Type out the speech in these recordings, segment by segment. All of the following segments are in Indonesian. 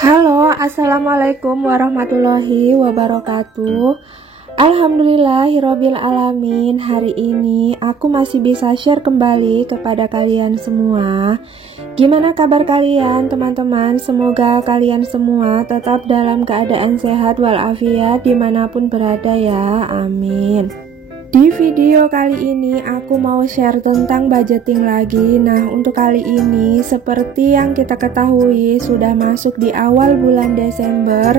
Halo, assalamualaikum warahmatullahi wabarakatuh. Alhamdulillahirabbil alamin. Hari ini aku masih bisa share kembali kepada kalian semua. Gimana kabar kalian teman-teman? Semoga kalian semua tetap dalam keadaan sehat walafiat dimanapun berada ya, amin. Di video kali ini aku mau share tentang budgeting lagi. Nah, untuk kali ini seperti yang kita ketahui sudah masuk di awal bulan Desember,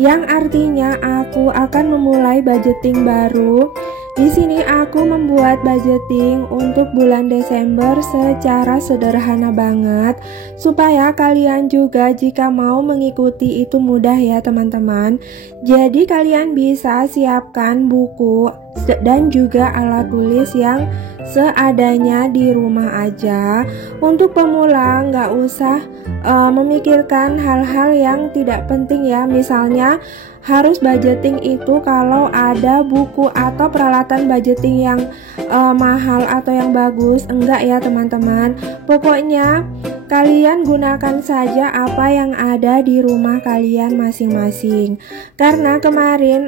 yang artinya aku akan memulai budgeting baru. Di sini aku membuat budgeting untuk bulan Desember secara sederhana banget, supaya kalian juga jika mau mengikuti itu mudah ya teman-teman. Jadi kalian bisa siapkan buku dan juga alat tulis yang seadanya di rumah aja. Untuk pemula nggak usah memikirkan hal-hal yang tidak penting ya. Misalnya harus budgeting itu kalau ada buku atau peralatan budgeting yang mahal atau yang bagus, enggak ya teman-teman. Pokoknya kalian gunakan saja apa yang ada di rumah kalian masing-masing. Karena kemarin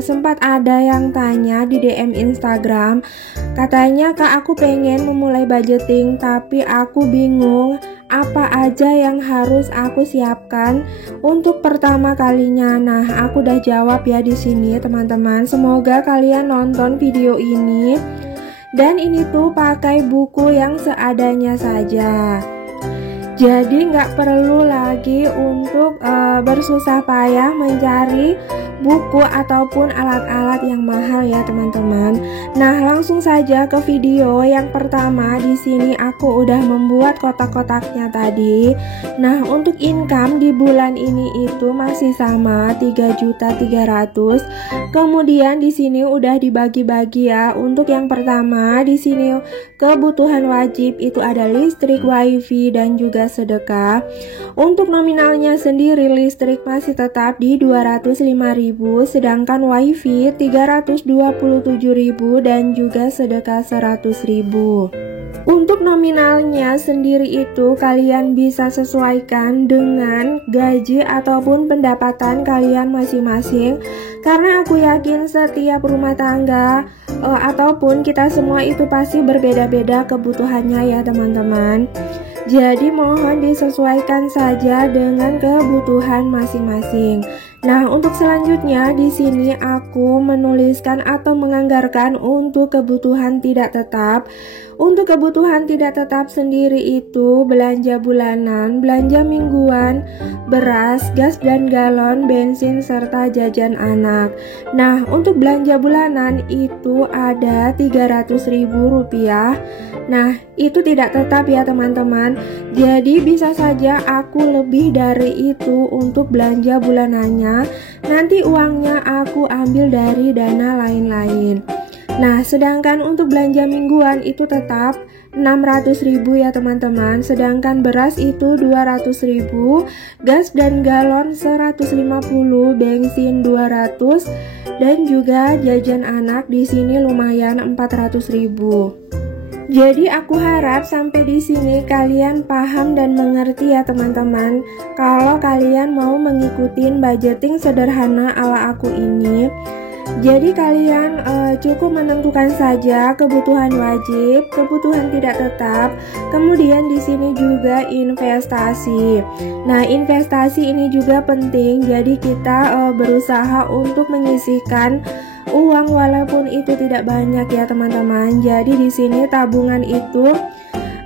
sempat ada yang tanya di DM Instagram, katanya Kak, aku pengen memulai budgeting tapi aku bingung apa aja yang harus aku siapkan untuk pertama kalinya. Nah, aku udah jawab ya di sini teman-teman. Semoga kalian nonton video ini. Dan ini tuh pakai buku yang seadanya saja. Jadi nggak perlu lagi untuk bersusah payah mencari buku ataupun alat-alat yang mahal ya teman-teman. Nah, langsung saja ke video yang pertama. Di sini aku udah membuat kotak-kotaknya tadi. Nah, untuk income di bulan ini itu masih sama 3.300.000. Kemudian di sini udah dibagi-bagi ya. Untuk yang pertama di sini kebutuhan wajib itu ada listrik, wifi dan juga sedekah. Untuk nominalnya sendiri listrik masih tetap di 205.000, sedangkan wifi 327.000 dan juga sedekah 100.000. Untuk nominalnya sendiri itu kalian bisa sesuaikan dengan gaji ataupun pendapatan kalian masing-masing, karena aku yakin setiap rumah tangga ataupun kita semua itu pasti berbeda-beda kebutuhannya ya teman-teman. Jadi mohon disesuaikan saja dengan kebutuhan masing-masing. Nah, untuk selanjutnya di sini aku menuliskan atau menganggarkan untuk kebutuhan tidak tetap. Untuk kebutuhan tidak tetap sendiri itu belanja bulanan, belanja mingguan, beras, gas dan galon, bensin serta jajan anak. Nah, untuk belanja bulanan itu ada 300.000 rupiah. Nah, itu tidak tetap ya teman-teman. Jadi bisa saja aku lebih dari itu untuk belanja bulanannya. Nanti uangnya aku ambil dari dana lain-lain. Nah, sedangkan untuk belanja mingguan itu tetap 600.000 ya teman-teman. Sedangkan beras itu 200.000, gas dan galon 150, bensin 200, dan juga jajan anak di sini lumayan 400.000. Jadi aku harap sampai di sini kalian paham dan mengerti ya teman-teman. Kalau kalian mau mengikuti budgeting sederhana ala aku ini, jadi kalian cukup menentukan saja kebutuhan wajib, kebutuhan tidak tetap, kemudian di sini juga investasi. Nah, investasi ini juga penting. Jadi kita berusaha untuk menyisihkan uang walaupun itu tidak banyak ya teman-teman. Jadi di sini tabungan itu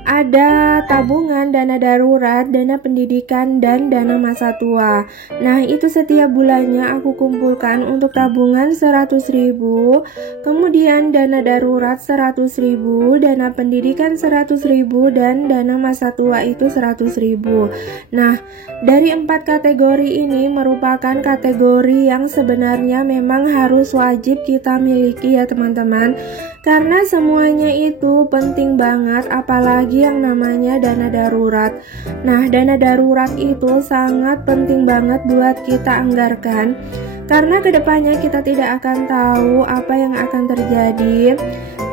ada tabungan, dana darurat, dana pendidikan, dan dana masa tua. Nah, itu setiap bulannya aku kumpulkan untuk tabungan 100.000, kemudian dana darurat 100.000, dana pendidikan 100.000, dan dana masa tua itu 100.000. Nah, dari 4 kategori ini merupakan kategori yang sebenarnya memang harus wajib kita miliki ya teman-teman. Karena semuanya itu penting banget, apalagi yang namanya dana darurat. Nah, dana darurat itu sangat penting banget buat kita anggarkan. Karena kedepannya kita tidak akan tahu apa yang akan terjadi.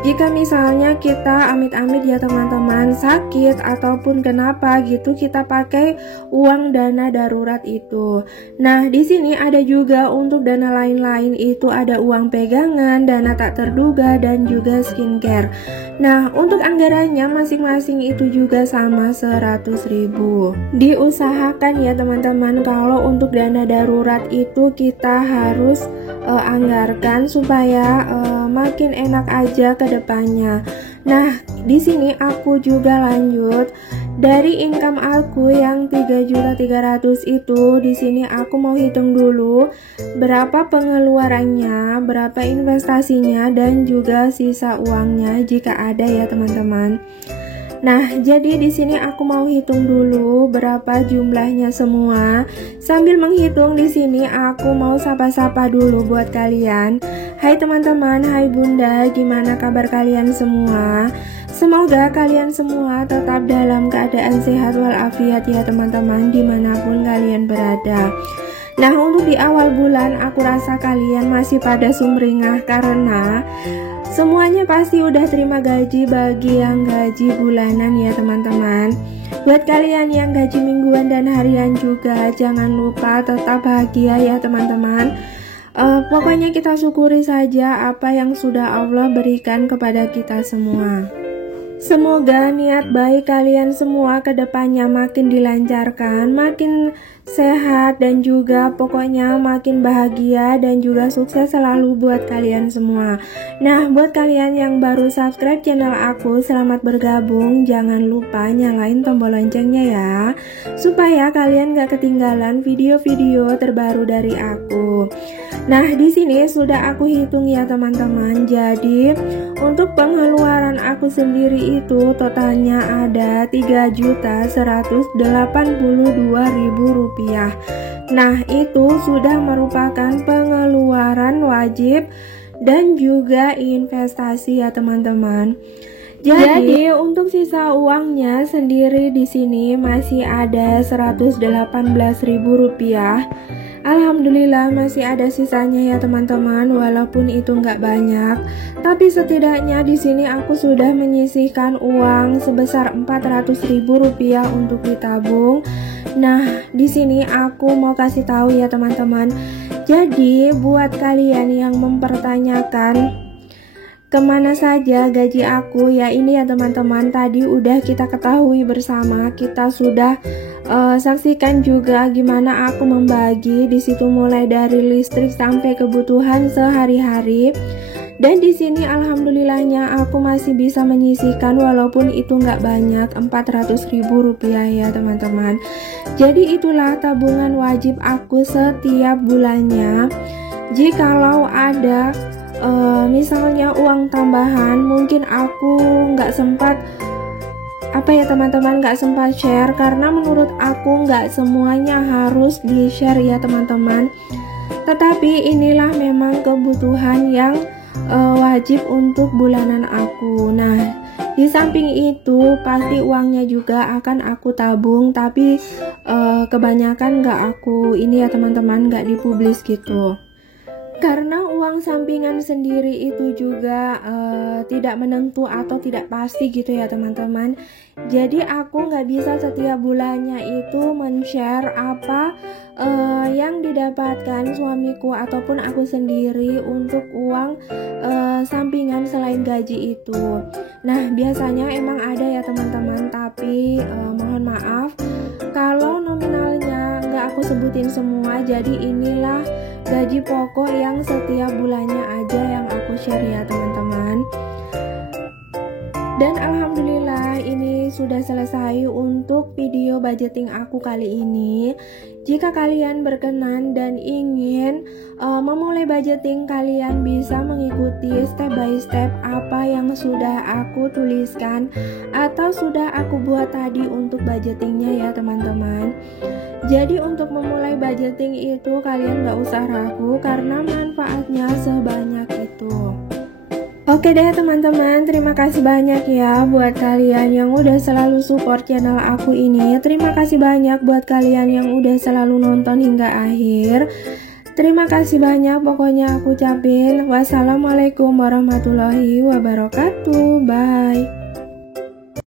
Jika misalnya kita amit-amit ya teman-teman sakit ataupun kenapa gitu, kita pakai uang dana darurat itu. Nah, di sini ada juga untuk dana lain-lain, itu ada uang pegangan, dana tak terduga, dan juga skincare. Nah, untuk anggarannya masing-masing itu juga sama 100.000. Diusahakan ya teman-teman, kalau untuk dana darurat itu kita harus anggarkan supaya makin enak aja ke depannya. Nah, di sini aku juga lanjut dari income aku yang 3.300.000 itu. Di sini aku mau hitung dulu berapa pengeluarannya, berapa investasinya, dan juga sisa uangnya jika ada ya teman-teman. Nah, jadi di sini aku mau hitung dulu berapa jumlahnya semua. Sambil menghitung di sini aku mau sapa-sapa dulu buat kalian. Hai teman-teman, hai bunda, gimana kabar kalian semua? Semoga kalian semua tetap dalam keadaan sehat walafiat ya teman-teman, dimanapun kalian berada. Nah, untuk di awal bulan aku rasa kalian masih pada sumringah karena semuanya pasti udah terima gaji bagi yang gaji bulanan ya teman-teman. Buat kalian yang gaji mingguan dan harian juga, jangan lupa tetap bahagia ya teman-teman. Pokoknya kita syukuri saja apa yang sudah Allah berikan kepada kita semua. Semoga niat baik kalian semua ke depannya makin dilancarkan, makin sehat, dan juga pokoknya makin bahagia dan juga sukses selalu buat kalian semua. Nah, buat kalian yang baru subscribe channel aku, selamat bergabung. Jangan lupa nyalain tombol loncengnya ya, supaya kalian gak ketinggalan video-video terbaru dari aku. Nah, di sini sudah aku hitung ya teman-teman. Jadi untuk pengeluaran aku sendiri itu totalnya ada Rp3.182.000. Nah, itu sudah merupakan pengeluaran wajib dan juga investasi ya teman-teman. Jadi untuk sisa uangnya sendiri di sini masih ada Rp118.000. Alhamdulillah masih ada sisanya ya teman-teman, walaupun itu nggak banyak, tapi setidaknya di sini aku sudah menyisihkan uang sebesar Rp400.000 untuk ditabung. Nah, di sini aku mau kasih tahu ya teman-teman. Jadi buat kalian yang mempertanyakan kemana saja gaji aku, ya ini ya teman-teman, tadi udah kita ketahui bersama, kita sudah saksikan juga gimana aku membagi di situ, mulai dari listrik sampai kebutuhan sehari-hari. Dan di sini alhamdulillahnya aku masih bisa menyisihkan walaupun itu nggak banyak, Rp400.000 ya teman-teman. Jadi itulah tabungan wajib aku setiap bulannya. Jikalau ada misalnya uang tambahan, mungkin aku nggak sempat teman-teman, nggak sempat share, karena menurut aku nggak semuanya harus di share ya teman-teman, tetapi inilah memang kebutuhan yang wajib untuk bulanan aku. Nah, di samping itu pasti uangnya juga akan aku tabung, tapi kebanyakan nggak aku ini ya teman-teman, nggak dipublis gitu. Karena uang sampingan sendiri itu juga tidak menentu atau tidak pasti gitu ya teman-teman. Jadi aku nggak bisa setiap bulannya itu men-share apa yang didapatkan suamiku ataupun aku sendiri untuk uang sampingan selain gaji itu. Nah, biasanya emang ada ya teman-teman, tapi mohon maaf kalau nominalnya nggak aku sebutin semua. Jadi inilah gaji pokok yang setiap bulannya aja yang aku share ya teman-teman. Dan alhamdulillah ini sudah selesai untuk video budgeting aku kali ini. Jika kalian berkenan dan ingin memulai budgeting, kalian bisa mengikuti step by step apa yang sudah aku tuliskan atau sudah aku buat tadi untuk budgetingnya ya teman-teman. Jadi untuk memulai budgeting itu kalian gak usah ragu karena manfaatnya sebanyak itu. Oke deh teman-teman, terima kasih banyak ya buat kalian yang udah selalu support channel aku ini. Terima kasih banyak buat kalian yang udah selalu nonton hingga akhir. Terima kasih banyak, pokoknya aku ucapin wassalamualaikum warahmatullahi wabarakatuh. Bye.